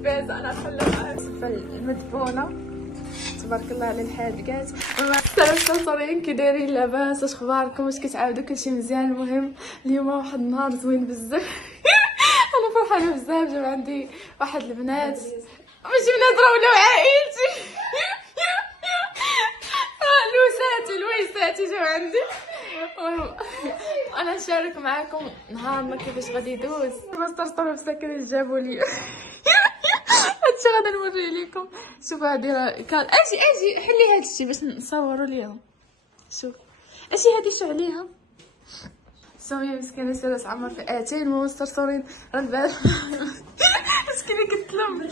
كباز انا نحلها المدفونه. تبارك الله على الحاجات. السلام صورين، كي دايرين؟ لاباس؟ واش اخباركم؟ واش كتعاودوا؟ كلشي مزيان؟ المهم اليوم واحد النهار زوين بزاف. انا فرحانه بزاف. جاو عندي واحد البنات، ماشي بنات راه ولاو عائلتي. لويساتي جاو عندي. المهم انا نشارك معكم نهارنا كيفاش غادي يدوز. مستر مساكن جابوا لي هادشي غادي نوريه لكم. شوفوا هادي راه كان اجي حلي هادشي باش نصوروا ليهم. شوف اجي هادي شو عليها. سوري مسكينه سيرة عمر في اتين مسترصورين راه البال مسكينه كتلم.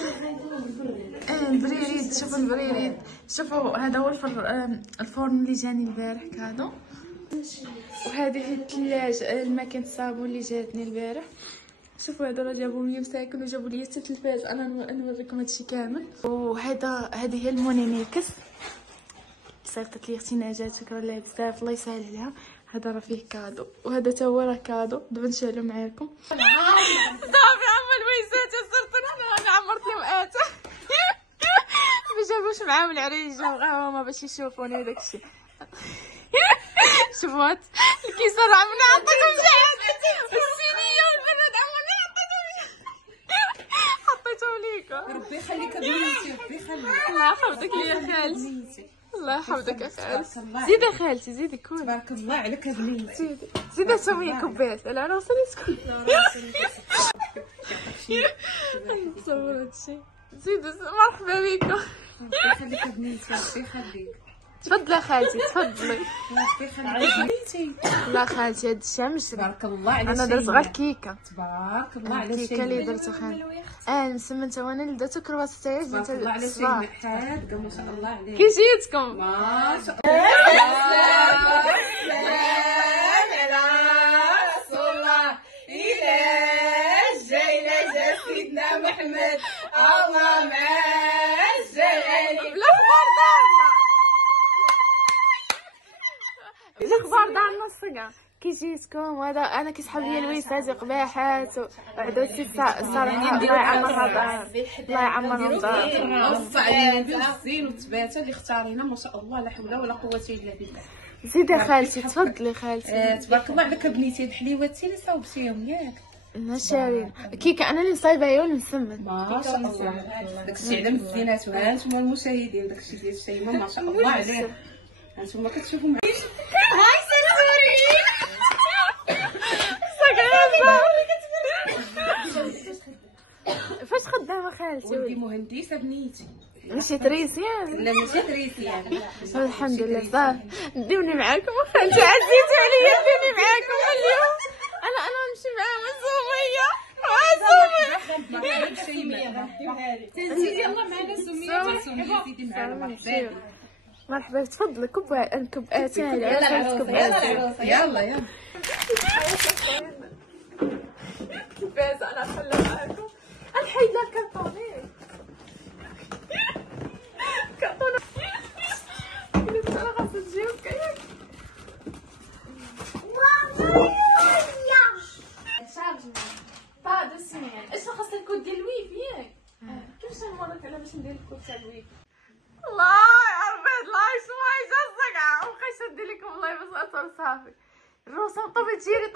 البريريد، شوفوا البريريد، شوفوا هذا هو الفرن اللي جاني البارح كادو. وهذه هي الثلاجه الماكينه الصابون اللي جاتني البارح. شوفوا هذا راه جابوا لي مساكن وجابوا لي حتى التلفاز. انا نوريكم هادشي كامل. هذه هي المونيميكس، صيفطت لي اختي نجاة، شكرا لها بزاف، الله يسهل عليها. هذا راه فيه كادو، وهذا تا هو راه كادو. دابا نشعلو معاكم. صافي عمر الويسات صرت انا عمرت لهم اتى. ما جابوش معاهم العريس، جاو غير هما باش يشوفوني داكشي. شوفوا الكيسه راه عمرنا عطيتهم زعما الصينيه والبنات عمرنا حطيتهم ليكم. ربي يخليك بنيتي، ربي يخليك. الله يحفظك يا خالتي، الله يحفظك يا خالتي. زيدي خالتي زيدي كون. تبارك الله عليك بنيتي. زيدي سميه كبات العروسه اللي تكون. نصور هادشي. زيدي مرحبا بكم. ربي يخليك بنيتي، ربي يخليك. تفضلي خالتي تفضلي. ربي يخليك بنيتي. لا خالتي هاد الشمس تبارك الله على انا درت غير كيكه. تبارك الله على الكيكه اللي درتها خالتي. مسمنتها وانا اللي درتو كرواسه تاعي. تبارك الله على شي محاد ما شاء الله عليك. كي جيتكم؟ ما شاء الله. سيدنا محمد الله معاه. الاخبار دارنا الصقع. كي جيتكم؟ وهذا انا كيسحب لي الويسات قباحات وعدوتي الصراحه. الله يعمرها دار، الله يعمرها دار. وصى علينا بالزين والتباته اللي اختارينا ما شاء الله لا حول ولا قوه الا بالله. زيدي خالتي تفضلي خالتي. تبارك الله عليك بنيتي. الحليوات اللي صاوبتيهم ياك؟ انا شارين كيكه انا اللي صايبه هي واللي مسمن. ما شاء الله داكشي على مزينات. وهانتوما المشاهدين داكشي ديال الشيماء ما شاء الله عليه. هانتوما كتشوفوا معايا. هاي سيري فاش خدامه خالتي؟ ولدي مهندسه بنيتي. ماشي تريسيان؟ لا ماشي تريسيان. الحمد لله. صافي ديوني معاكم خالتي، عزيتوا عليا ديوني معاكم اليوم. انا نمشي معاها سميه. تنزيد يلا معنا سميه. سميه زيدي معنا. مرحبا مرحبا. تفضلي كب اتاي يلا كباز انا نحلها معاكم. الحيد لها كرتوني قلت انا خاصها تجيو كياك. بعد السنين اش خاص الكود ديال الويفي ياك؟ كيفاش نوريك على باش ندير الكود تاع الويفي؟ الله يا ربي هاد اللايف شويه جا الزقعه وبقيت ندير لكم اللايف بس صافي. الرسوم طوبي تجيري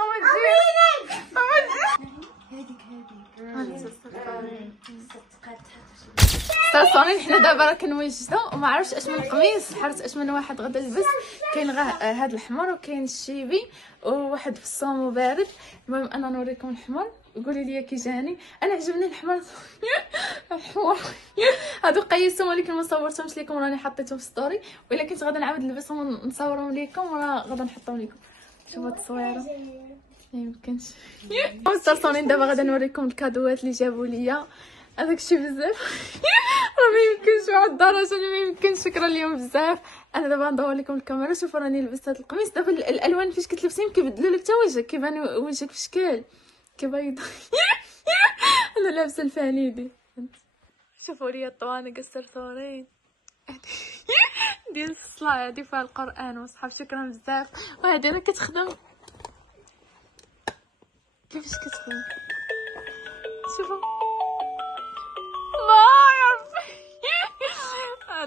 صافي. حنا دابا راه كنوجدو وما عرفتش اش من قميص، حرت اش من واحد غدا نلبس. كاين هاد الحمر وكاين الشيبي وواحد في الصوم وبارد. المهم انا نوريكم الحمر قولي لي كي جاني. انا عجبني الحمر. الحمر هادو قيستهم ولكن ما صورتهمش لكم، راني حطيتهم في ستوري، ولا كنت غدا نعاود نلبسهم ونصورهم لكم وراه غدا نحطهم لكم. شوفوا التصويره يمكنش. مسترسلين دابا غدا نوريكم الكادوات اللي جابوا ليا. هذاك الشيء بزاف راه ما يمكنش واحد الدرجه اللي ما يمكنش. شكرا ليهم بزاف. انا دابا ندور لكم الكاميرا. شوفوا راني لبست هذا القميص. دابا الالوان فاش كتلبسيهم كيبدلوا لك حتى وجهك، كيبان وجهك في شكل كيبيض. انا لابسه الفانيدي. شوفوا لي الطوانق السرسورين ديال الصلاه هادي فيها القران وصحاب. شكرا بزاف. وهادي راه كتخدم كيفاش كتخدم. شوفوا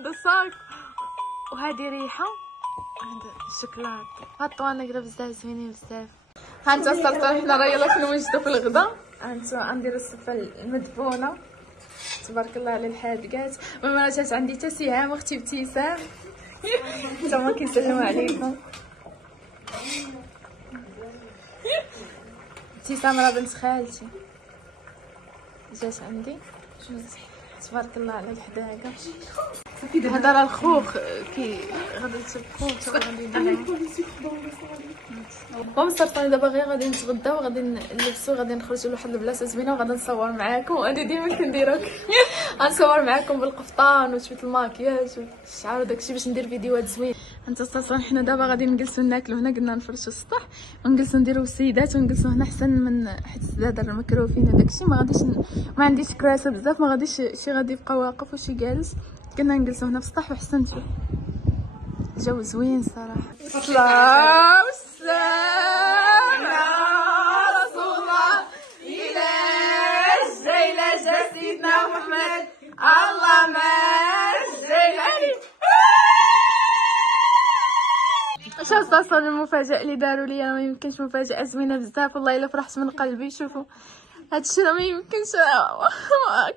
هذا صاك وهذه ريحه هذا الشوكولاط. هاد الطوانق بزاف زوينين بزاف. ها انت السرطان حنا راه يلاه كنوجدو في الغدا. انت غنديرو السفه المدفونه تبارك الله على الحادقات. ماما جات عندي حتى سهام اختي ابتسام نتوما كيسلموا عليكم. ابتسام راه بنت خالتي جات عندي تبارك الله على الحداقه. هذا راه الخوخ كي غادي تبخوخ غادي ماما السرطان دابا غير غادي نتغداو وغادي نلبسو غادي نخرجوا لواحد البلاصه زوينه وغادي نصور معاكم. وانا ديما كندير غنصور معاكم بالقفطان وشويه الماكياج والشعر وداكشي باش ندير فيديوهات زوين. انت السرطان حنا دابا غادي نجلسو ناكلو هنا قلنا نفرشوا السطح ونجلسو نديرو السيدات ونجلسو هنا حسن من حيت هذا المكروفين وداكشي ما غاديش ما عنديش كراسه بزاف ما غاديش شي غادي يبقى واقف وشي جالس. قلنا نجلسو هنا في السطح وحسن شوف الجو زوين صراحه. الصلاة والسلام على رسول الله إلى سيدنا محمد اللهم صل عليه. شوف اصلا المفاجاه اللي داروا لي ما يمكنش مفاجاه زوينه بزاف والله الا فرحت من قلبي. شوفوا هادشي راه ما يمكنش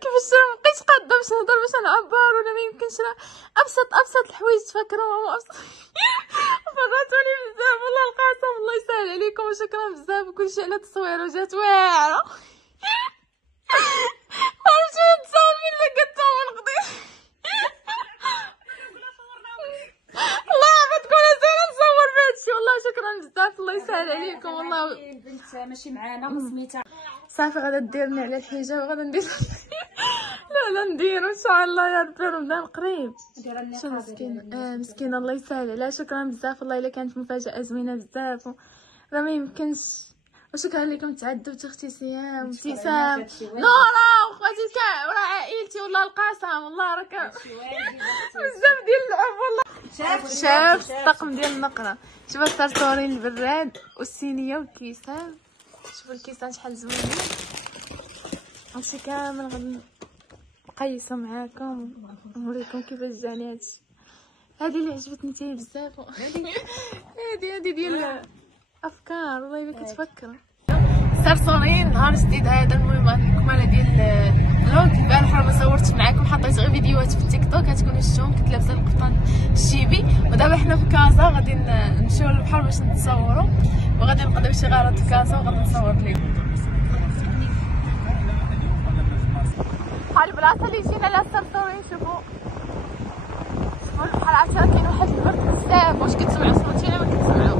كيفاش مبقيتش قاده باش نهضر باش نعبر ولا ما يمكنش راه ابسط الحوايج تفكروا ماما ابسط. فرحتوني بزاف والله القسم الله يسهل عليكم وشكرا بزاف وكلشي على التصوير وجات واعره. عرفتي نتصور من اللي قدتو ما نقدرش الله غتكون زينه نصور بهادشي والله شكرا بزاف الله يسهل عليكم والله. البنت ماشي معانا وسميتها صافي غادا ديرني على الحجاب وغادا ندير لا نديرو ان شاء الله يا ربي رمضان قريب. شو مسكين مسكينه الله يسهل عليها. شكرا بزاف والله الا كانت مفاجاه زوينه بزاف راه ما يمكنش. وشكرا لكم تعذبت اختي سهام ابتسام نورا وخواتي كاع وراه عائلتي والله القسم والله راه بزاف ديال اللعب والله. شاف الطقم ديال النقره شوفوا السرطورين البراد والصينيه والكيسان. شوفوا الكيسان شحال زوينين هادشي كامل غادي نقيسو معاكم ونوريكم كيفاش جاني هادشي. هادي اللي عجبتني حتى بزاف هادي ديال افكار والله الا كتفكر. سرسورين نهار جديد هذا. المهم هاد الكماله ديال الفلوق البارح ما صورتش معاكم حطيت غير فيديوهات في التيك توك كتكونوا شفتوهم كنت لابسه القفطان الشيبي. ودابا حنا في كازا غادي نمشيو للبحر باش نتصوروا وغادي نقضيو شي غارات في كازا وغادي نصور لكم. ها البلاصه اللي جينا لها السرسورين. شوفوا البحر عاد كاين واحد البرد بزاف. واش كتسمعوا صوتي ولا ما كتسمعوا؟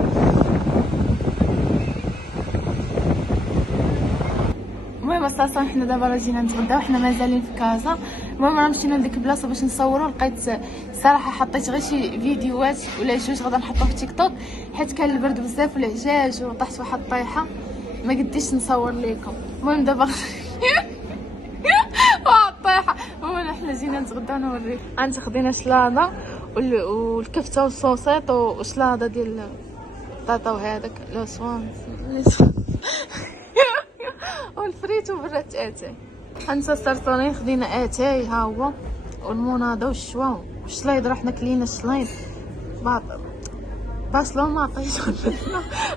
المهم اصلا حنا دابا راه جينا نتغداو حنا مازالين في كازا. المهم راه مشينا لديك البلاصه باش نصوروا لقيت صراحه حطيت غير شي فيديوهات ولا جوج غادا نحطوه في تيك توك حيت كان البرد بزاف والعجاج وطحت واحد الطيحه ما قديتش نصور لكم. المهم دابا واحد الطيحه. المهم حنا جينا نتغداو نوريكم. انت خدينا شلاضه والكفته والصوصيط وشلاضه ديال البطاطا وهذاك لوسوان والفريت وبرات اتاي. حنسى السرطانين خدينا اتاي ها هو والمناضه والشوا والشلايض رحنا كلينا الشلايض باصلون ما عطيش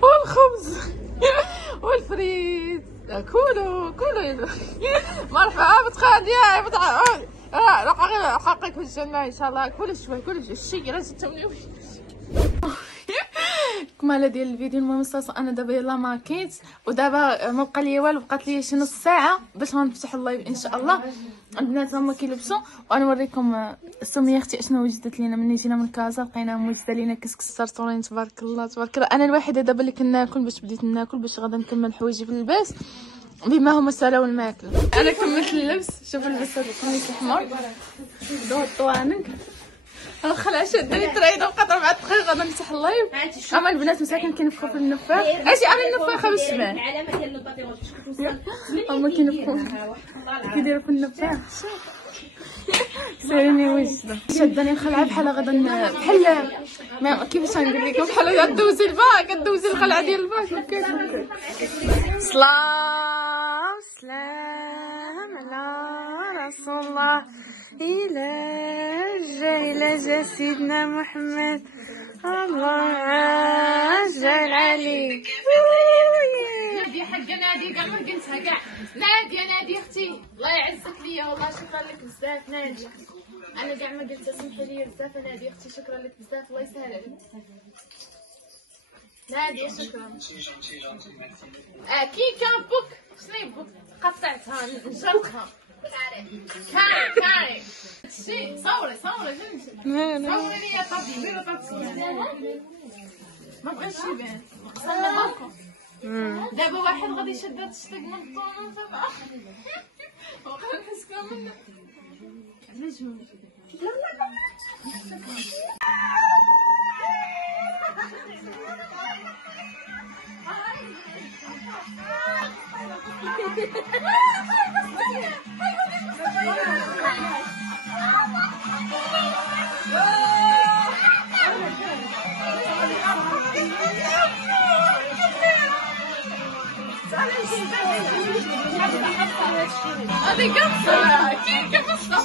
والخبز والفريت كولو مرحبا بتخاديا راح حقك في الجنه ان شاء الله. كل شوي الشي راه تمني كماله ديال الفيديو. المهم انا دابا يلاه ماكيت ودابا ما بقى ليا والو بقات ليا شي نص ساعه باش غنفتح اللايف ان شاء الله. البنات هما كيلبسوا ونوريكم سميه اختي اشنو وجدت لينا ملي جينا من كازا. لقينا موجده لينا كسكس السرطورين تبارك الله تبارك الله. انا الوحيده دابا اللي كناكل باش بديت ناكل باش غادا نكمل حوايجي في اللباس بما هما سالاو الماكله. انا كملت اللبس. شوفوا لبست هذا القميص الاحمر دو الطوانق الخلعه شادني تريضه بقات 4 دقائق غادا نفتح اللايف. اما البنات مساكن كينفخوا في النفاخ. اجي على النفاخه باش تبان هما كينفخوا كيديروا في النفاخ. ساليني وجده شادني الخلعه بحال غادا بحال ما كيفاش نقول لكم بحال كدوزي الباك كدوزي الخلعه ديال الباك. صلاه وسلام على رسول الله إلى جا سيدنا محمد الله عجل عليك. نادية حقا نادية كاع ما قلتها كاع. نادية نادية اختي الله يعزك ليا والله شكرا لك بزاف نادية. انا كاع ما قلتها سمحي لي بزاف نادية اختي شكرا لك بزاف الله يسهل عليك. نادية شكرا. كيكة بوك شنو بوك قطعتها نجرتها. كاري صوري فهمتي صوري لي يا طبيب ديري طبيب ما بغيتش يبان قسمنا بالكم. دابا واحد غادي يشد هاد الشطيق من الطون تبعه وقال نسكر منه علاش هذه قصة كيف قصة